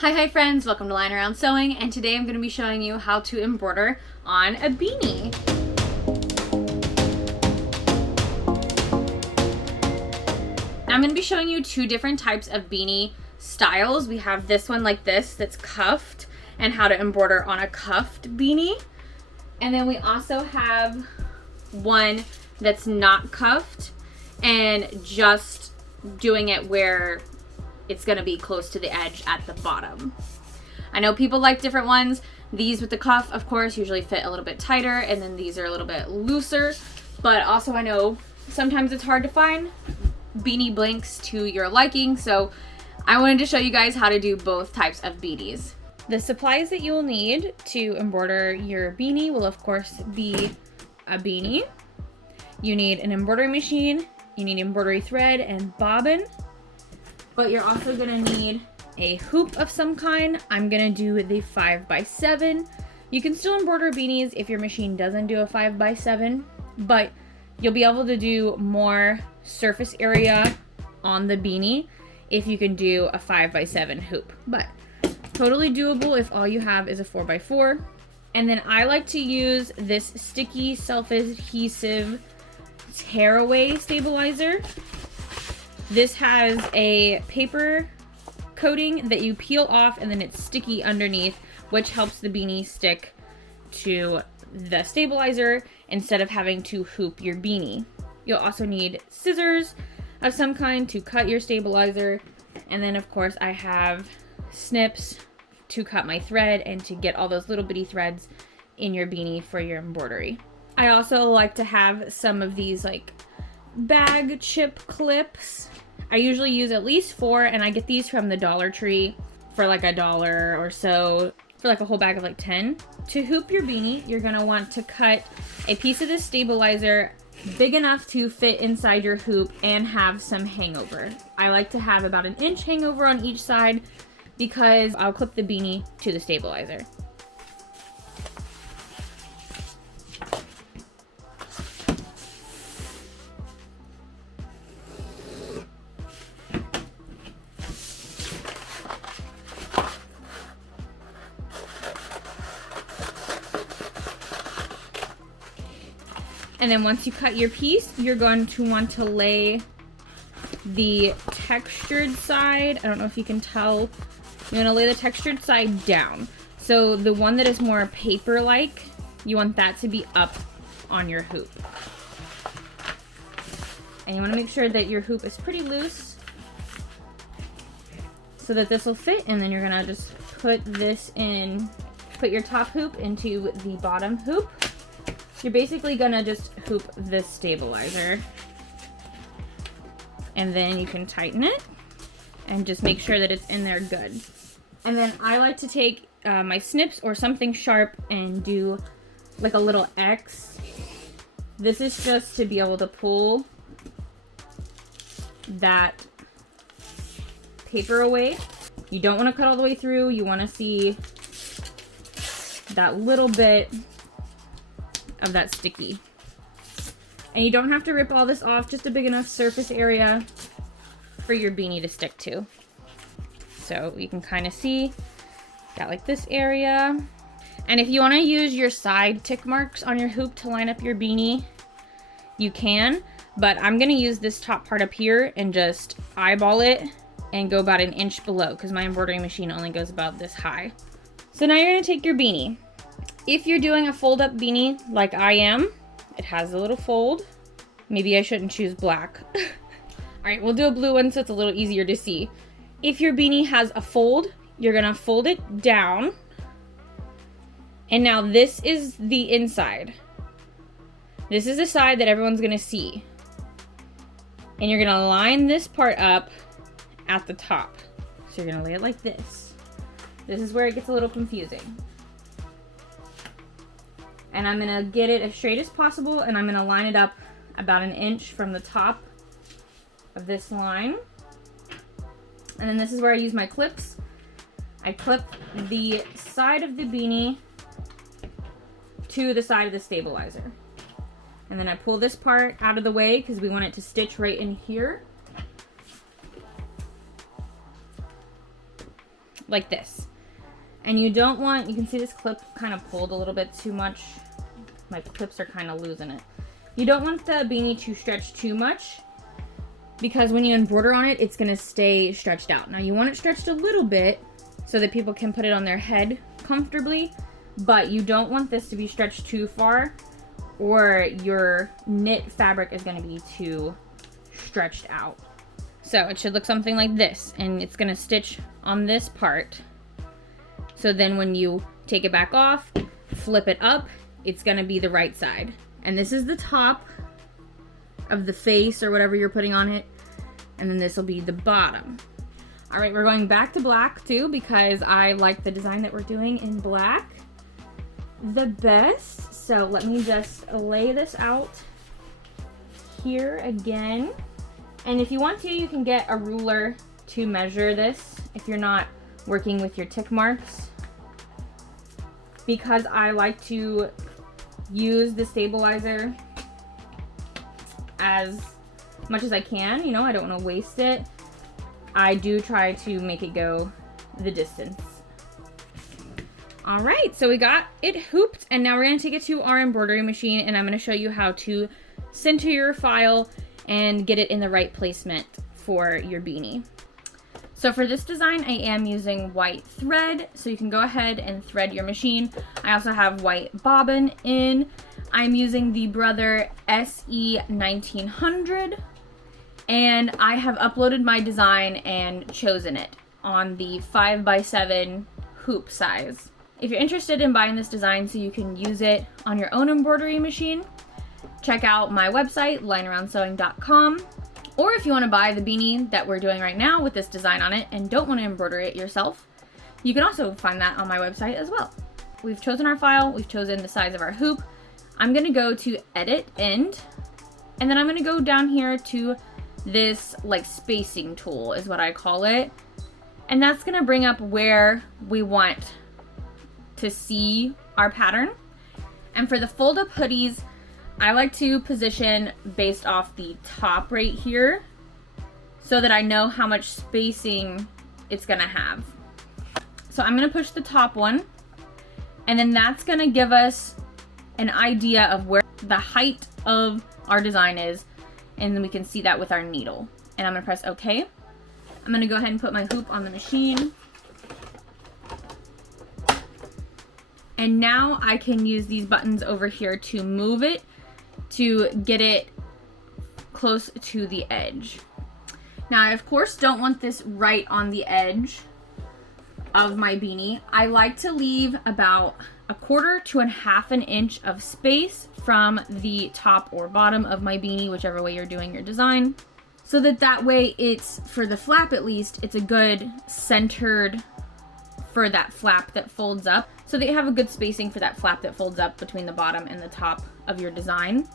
Hi friends, welcome to Lying Around Sewing, and today I'm going to be showing you how to embroider on a beanie. I'm going to be showing you two different types of beanie styles. We have this one like this that's cuffed and how to embroider on a cuffed beanie. And then we also have one that's not cuffed and just doing it where it's going to be close to the edge at the bottom. I know people like different ones. These with the cuff, of course, usually fit a little bit tighter, and then these are a little bit looser. But also I know sometimes it's hard to find beanie blanks to your liking, so I wanted to show you guys how to do both types of beanies. The supplies that you will need to embroider your beanie will of course be a beanie. You need an embroidery machine, you need embroidery thread and bobbin. But you're also gonna need a hoop of some kind. I'm gonna do the 5x7. You can still embroider beanies if your machine doesn't do a 5x7, but you'll be able to do more surface area on the beanie if you can do a 5x7 hoop. But totally doable if all you have is a 4x4. And then I like to use this sticky self-adhesive tearaway stabilizer. This has a paper coating that you peel off and then it's sticky underneath, which helps the beanie stick to the stabilizer instead of having to hoop your beanie. You'll also need scissors of some kind to cut your stabilizer. And then of course I have snips to cut my thread and to get all those little bitty threads in your beanie for your embroidery. I also like to have some of these like bag chip clips. I usually use at least 4, and I get these from the Dollar Tree for like $1 or so, for like a whole bag of like 10. To hoop your beanie, you're gonna want to cut a piece of this stabilizer big enough to fit inside your hoop and have some hangover. I like to have about 1 inch hangover on each side because I'll clip the beanie to the stabilizer. And then once you cut your piece, you're going to want to lay the textured side. I don't know if you can tell. You're going to lay the textured side down. So the one that is more paper-like, you want that to be up on your hoop. And you want to make sure that your hoop is pretty loose so that this will fit. And then you're going to just put this in, put your top hoop into the bottom hoop. You're basically gonna just hoop this stabilizer, and then you can tighten it and just make sure that it's in there good. And then I like to take my snips or something sharp and do like a little X. This is just to be able to pull that paper away. You don't want to cut all the way through. You want to see that little bit of that sticky. And you don't have to rip all this off, just a big enough surface area for your beanie to stick to. So you can kind of see, got like this area. And if you want to use your side tick marks on your hoop to line up your beanie, you can, but I'm going to use this top part up here and just eyeball it and go about 1 inch below because my embroidery machine only goes about this high. So now you're going to take your beanie. If you're doing a fold-up beanie like I am, it has a little fold. Maybe I shouldn't choose black. All right, we'll do a blue one so it's a little easier to see. If your beanie has a fold, you're gonna fold it down. And now this is the inside. This is the side that everyone's gonna see. And you're gonna line this part up at the top. So you're gonna lay it like this. This is where it gets a little confusing. And I'm gonna get it as straight as possible, and I'm gonna line it up about 1 inch from the top of this line. And then this is where I use my clips. I clip the side of the beanie to the side of the stabilizer. And then I pull this part out of the way because we want it to stitch right in here. like this. And you don't want, you can see this clip kind of pulled a little bit too much. My clips are kind of losing it. You don't want the beanie to stretch too much because when you embroider on it, it's gonna stay stretched out. Now you want it stretched a little bit so that people can put it on their head comfortably, but you don't want this to be stretched too far or your knit fabric is gonna be too stretched out. So it should look something like this, and it's gonna stitch on this part. So then when you take it back off, flip it up, it's gonna be the right side. And this is the top of the face or whatever you're putting on it. And then this will be the bottom. All right, we're going back to black too because I like the design that we're doing in black the best. So let me just lay this out here again. And if you want to, you can get a ruler to measure this if you're not working with your tick marks. Because I like to use the stabilizer as much as I can, you know, I don't want to waste it. I do try to make it go the distance. All right, so we got it hooped, and now we're gonna take it to our embroidery machine, and I'm gonna show you how to center your file and get it in the right placement for your beanie. So for this design, I am using white thread, so you can go ahead and thread your machine. I also have white bobbin in. I'm using the Brother SE 1900, and I have uploaded my design and chosen it on the 5x7 hoop size. If you're interested in buying this design so you can use it on your own embroidery machine, check out my website, linearoundsewing.com. Or if you want to buy the beanie that we're doing right now with this design on it and don't want to embroider it yourself, you can also find that on my website as well. We've chosen our file, we've chosen the size of our hoop. I'm going to go to Edit, End, and then I'm going to go down here to this like spacing tool is what I call it. And that's going to bring up where we want to see our pattern. And for the fold up hoodies, I like to position based off the top right here so that I know how much spacing it's gonna have. So I'm gonna push the top one, and then that's gonna give us an idea of where the height of our design is, and then we can see that with our needle. And I'm gonna press OK. I'm gonna go ahead and put my hoop on the machine. And now I can use these buttons over here to move it to get it close to the edge. Now I of course don't want this right on the edge of my beanie. I like to leave about 1/4 to 1/2 inch of space from the top or bottom of my beanie, whichever way you're doing your design, so that way it's, for the flap at least, it's a good centered for that flap that folds up, so that you have a good spacing for that flap that folds up between the bottom and the top of your design.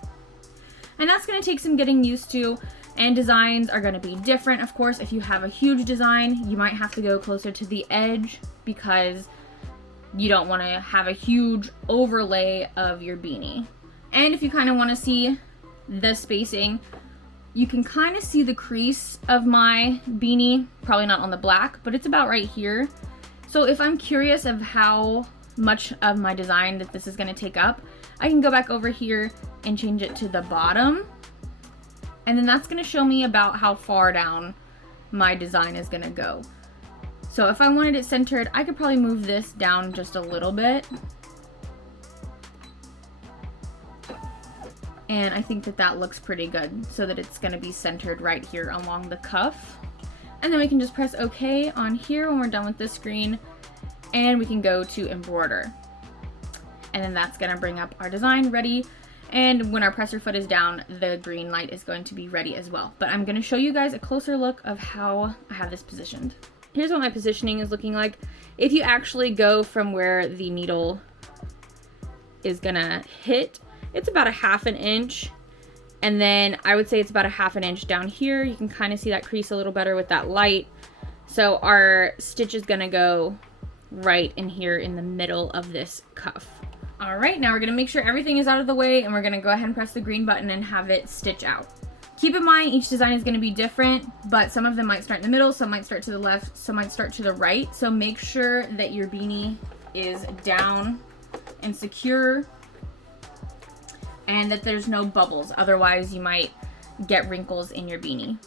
And that's going to take some getting used to, and designs are going to be different. Of course, if you have a huge design, you might have to go closer to the edge because you don't want to have a huge overlay of your beanie. And if you kind of want to see the spacing, you can kind of see the crease of my beanie, probably not on the black, but it's about right here. So if I'm curious of how much of my design that this is going to take up, I can go back over here and change it to the bottom. And then that's going to show me about how far down my design is going to go. So if I wanted it centered, I could probably move this down just a little bit. And I think that that looks pretty good, so that it's going to be centered right here along the cuff. And then we can just press OK on here when we're done with this screen, and we can go to embroider. And then that's going to bring up our design ready. And when our presser foot is down, the green light is going to be ready as well. But I'm going to show you guys a closer look of how I have this positioned. Here's what my positioning is looking like. If you actually go from where the needle is going to hit, it's about 1/2 inch. And then I would say it's about 1/2 inch down here. You can kind of see that crease a little better with that light. So our stitch is going to go right in here in the middle of this cuff. All right, now we're going to make sure everything is out of the way, and we're going to go ahead and press the green button and have it stitch out. Keep in mind each design is going to be different, but some of them might start in the middle, some might start to the left, some might start to the right. So make sure that your beanie is down and secure and that there's no bubbles. Otherwise you might get wrinkles in your beanie.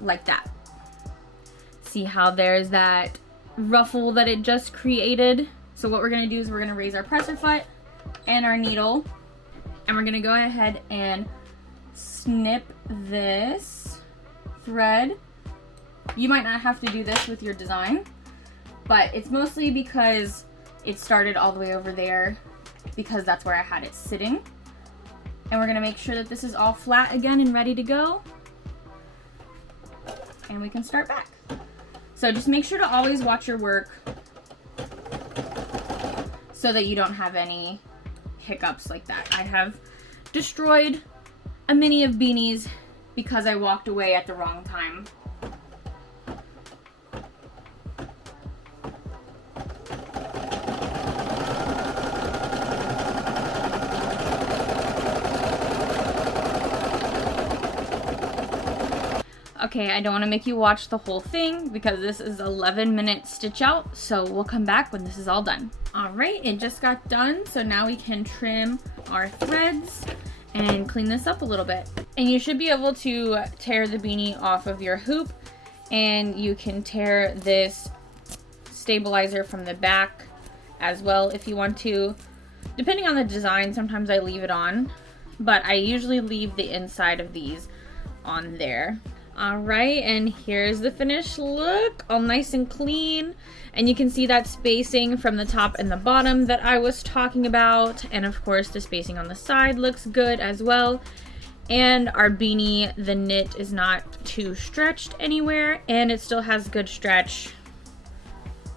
Like that. See how there's that ruffle that it just created? So what we're gonna do is we're gonna raise our presser foot and our needle, and we're gonna go ahead and snip this thread. You might not have to do this with your design, but it's mostly because it started all the way over there because that's where I had it sitting. And we're gonna make sure that this is all flat again and ready to go. And we can start back. So just make sure to always watch your work so that you don't have any hiccups like that. I have destroyed a mini of beanies because I walked away at the wrong time. Okay, I don't want to make you watch the whole thing because this is 11-minute stitch out, so we'll come back when this is all done. All right, it just got done, so now we can trim our threads and clean this up a little bit. And you should be able to tear the beanie off of your hoop, and you can tear this stabilizer from the back as well if you want to. Depending on the design, sometimes I leave it on, but I usually leave the inside of these on there. All right, and here's the finished look, all nice and clean. And you can see that spacing from the top and the bottom that I was talking about. And of course, the spacing on the side looks good as well. And our beanie, the knit is not too stretched anywhere, and it still has good stretch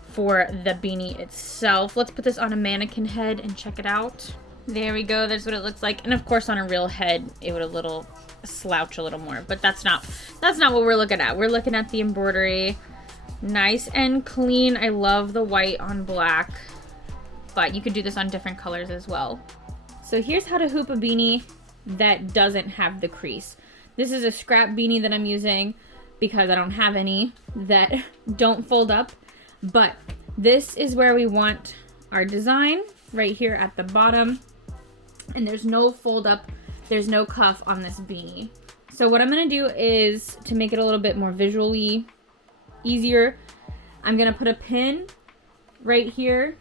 for the beanie itself. Let's put this on a mannequin head and check it out. There we go, there's what it looks like. And of course on a real head, it would slouch a little more, but that's not what we're looking at. We're looking at the embroidery. Nice and clean. I love the white on black, but you could do this on different colors as well. So here's how to hoop a beanie that doesn't have the crease. This is a scrap beanie that I'm using because I don't have any that don't fold up, but this is where we want our design, right here at the bottom, and there's no fold up. There's no cuff on this beanie. So what I'm gonna do is, to make it a little bit more visually easier, I'm gonna put a pin right here,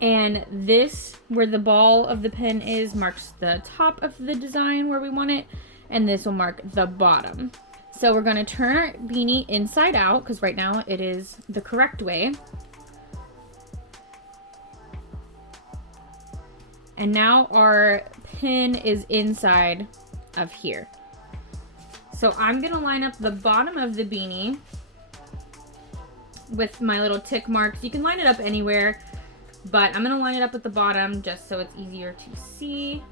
and this, where the ball of the pin is, marks the top of the design where we want it, and this will mark the bottom. So we're gonna turn our beanie inside out, because right now it is the correct way. And now our pin is inside of here. So I'm gonna line up the bottom of the beanie with my little tick marks. You can line it up anywhere, but I'm gonna line it up at the bottom just so it's easier to see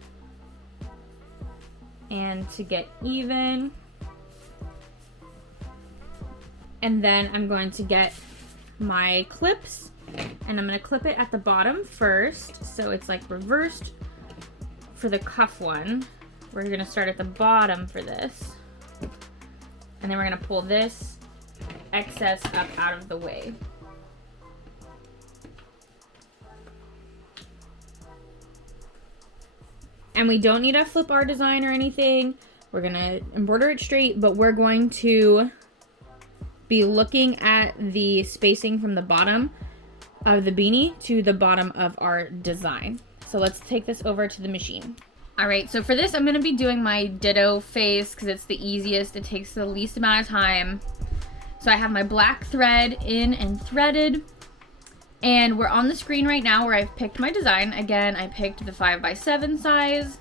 and to get even. And then I'm going to get my clips, and I'm going to clip it at the bottom first, so it's like reversed for the cuff one. We're going to start at the bottom for this, and then we're going to pull this excess up out of the way. And we don't need to flip our design or anything. We're going to embroider it straight, but we're going to be looking at the spacing from the bottom of the beanie to the bottom of our design. So let's take this over to the machine. All right, so for this, I'm gonna be doing my ditto face because it's the easiest. It takes the least amount of time. So I have my black thread in and threaded, and we're on the screen right now where I've picked my design. Again, I picked the 5x7 size,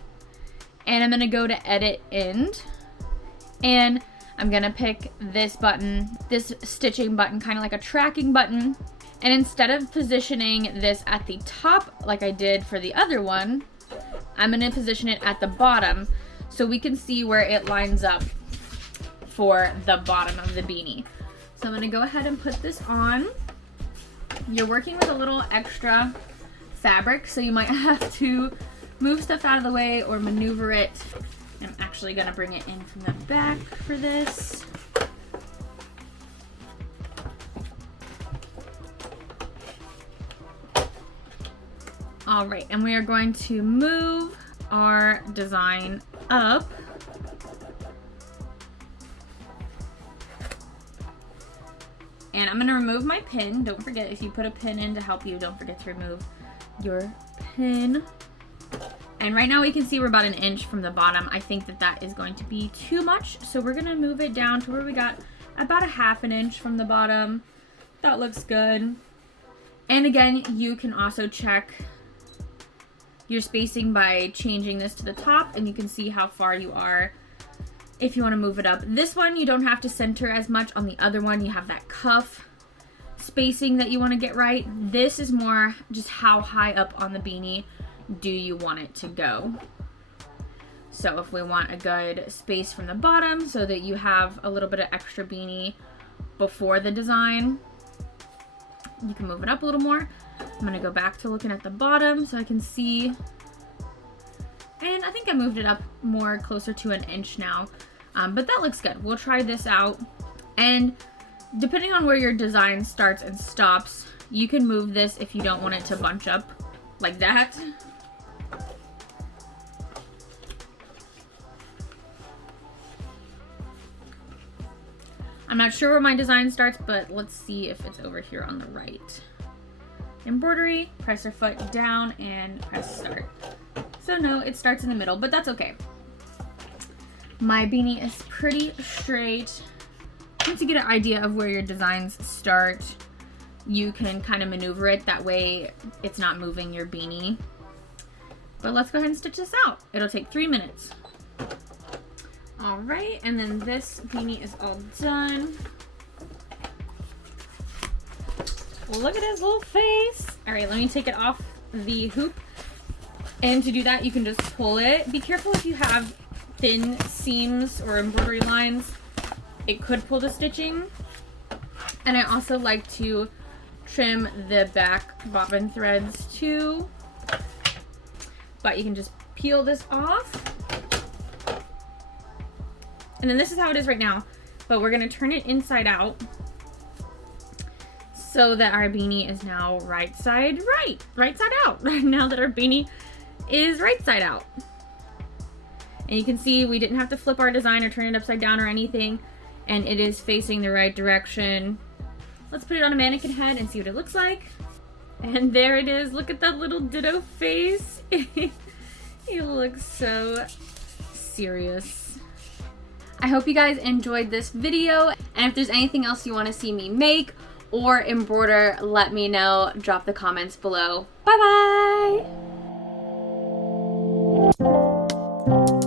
and I'm gonna go to edit end, and I'm gonna pick this button, this stitching button, kind of like a tracking button. And instead of positioning this at the top like I did for the other one, I'm gonna position it at the bottom so we can see where it lines up for the bottom of the beanie. So I'm gonna go ahead and put this on. You're working with a little extra fabric, so you might have to move stuff out of the way or maneuver it. I'm actually gonna bring it in from the back for this. All right, and we are going to move our design up. And I'm gonna remove my pin. Don't forget, if you put a pin in to help you, don't forget to remove your pin. And right now we can see we're about 1 inch from the bottom. I think that that is going to be too much, so we're gonna move it down to where we got about 1/2 inch from the bottom. That looks good. And again, you can also check your spacing by changing this to the top, and you can see how far you are if you want to move it up. This one you don't have to center as much. On the other one you have that cuff spacing that you want to get right. This is more just how high up on the beanie do you want it to go. So if we want a good space from the bottom so that you have a little bit of extra beanie before the design, you can move it up a little more. I'm gonna go back to looking at the bottom so I can see. And I think I moved it up more closer to 1 inch now. But that looks good. We'll try this out. And depending on where your design starts and stops, you can move this if you don't want it to bunch up like that. I'm not sure where my design starts, but let's see if it's over here on the right. Embroidery, press your foot down and press start. So no, it starts in the middle, but that's okay. My beanie is pretty straight. Once you get an idea of where your designs start, you can kind of maneuver it. That way it's not moving your beanie. But let's go ahead and stitch this out. It'll take 3 minutes. All right, and then this beanie is all done. Look at his little face. All right, let me take it off the hoop. And to do that, you can just pull it. Be careful if you have thin seams or embroidery lines. It could pull the stitching. And I also like to trim the back bobbin threads too. But you can just peel this off. And then this is how it is right now. But we're gonna turn it inside out so that our beanie is now right side out. Now that our beanie is right side out. And you can see we didn't have to flip our design or turn it upside down or anything. And it is facing the right direction. Let's put it on a mannequin head and see what it looks like. And there it is. Look at that little ditto face. He looks so serious. I hope you guys enjoyed this video. And if there's anything else you want to see me make or embroider, let me know. Drop the comments below. Bye bye!